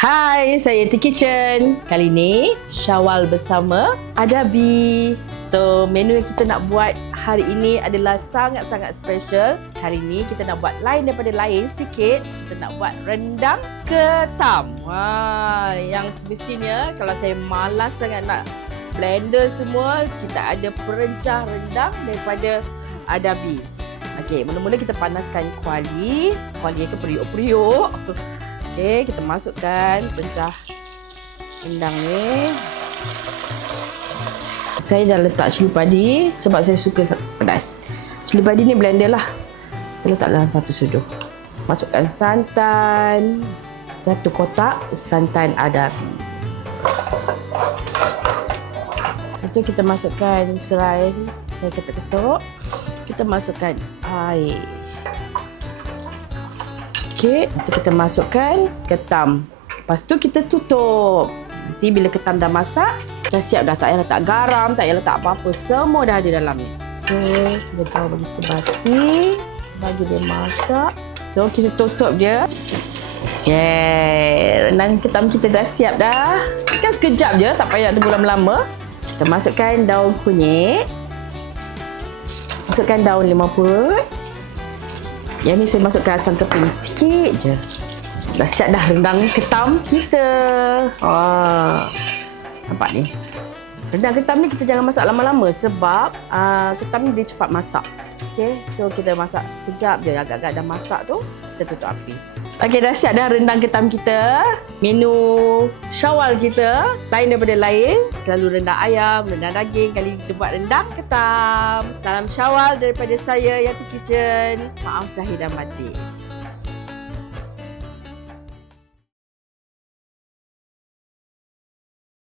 Hai, saya T Kitchen. Kali ni Syawal bersama Adabi. So, menu yang kita nak buat hari ini adalah sangat-sangat special. Hari ni kita nak buat lain daripada lain sikit. Kita nak buat rendang ketam. Wah, yang semestinya kalau saya malas sangat nak blender semua, kita ada perencah rendang daripada Adabi. Okey, mula-mula kita panaskan kuali. Kuali yang periuk-periuk. Okey, kita masukkan pencah rendang ni. Saya dah letak cili padi sebab saya suka pedas. Cili padi ni blender lah. Kita letak dalam satu sudu. Masukkan santan. 1 kotak santan Adabi. Lepas tu kita masukkan serai. Saya ketuk-ketuk. Kita masukkan air. Okey, nanti kita masukkan ketam. Lepas tu kita tutup. Nanti bila ketam dah masak, dah siap dah. Tak payah letak garam, tak payah letak apa-apa. Semua dah ada dalamnya. Okey, kita tahu bagi sebati. Bagi dia masak. So, kita tutup dia. Okey, rendang ketam kita dah siap dah. Kan sekejap je, tak payah tunggu lama-lama. Kita masukkan daun kunyit. Masukkan daun limau purut. Yang ni saya masukkan asam keping sikit je. Dah siap dah rendang ketam kita. Nampak ni. Rendang ketam ni kita jangan masak lama-lama sebab ketam ni dia cepat masak. Okey, so kita masak sekejap je. Agak-agak dah masak tu, kita tutup api. Okey, dah siap dah rendang ketam kita. Menu Syawal kita lain daripada lain. Selalu rendang ayam, rendang daging. Kali ini kita buat rendang ketam. Salam Syawal daripada saya, Yati Kitchen. Maaf zahir dan batin.